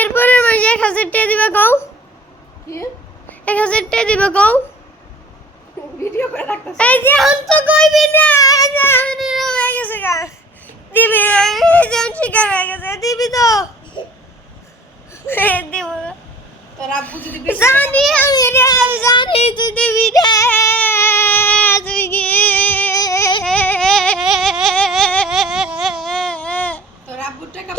এরপরে মাঝে 1000 টাকা দিবা কও কি 1000 টাকা দিবা কও ভিডিও করে রাখতাছ এই যে অন্ত তো কইবি না জানি হয়ে গেছে গা দিবি যেন শিকার হয়ে গেছে দিবি তো দিব তোর আব্বু যদি জানি আমি জানি তুই দিবি না তুই কি তোর আব্বুর টাকা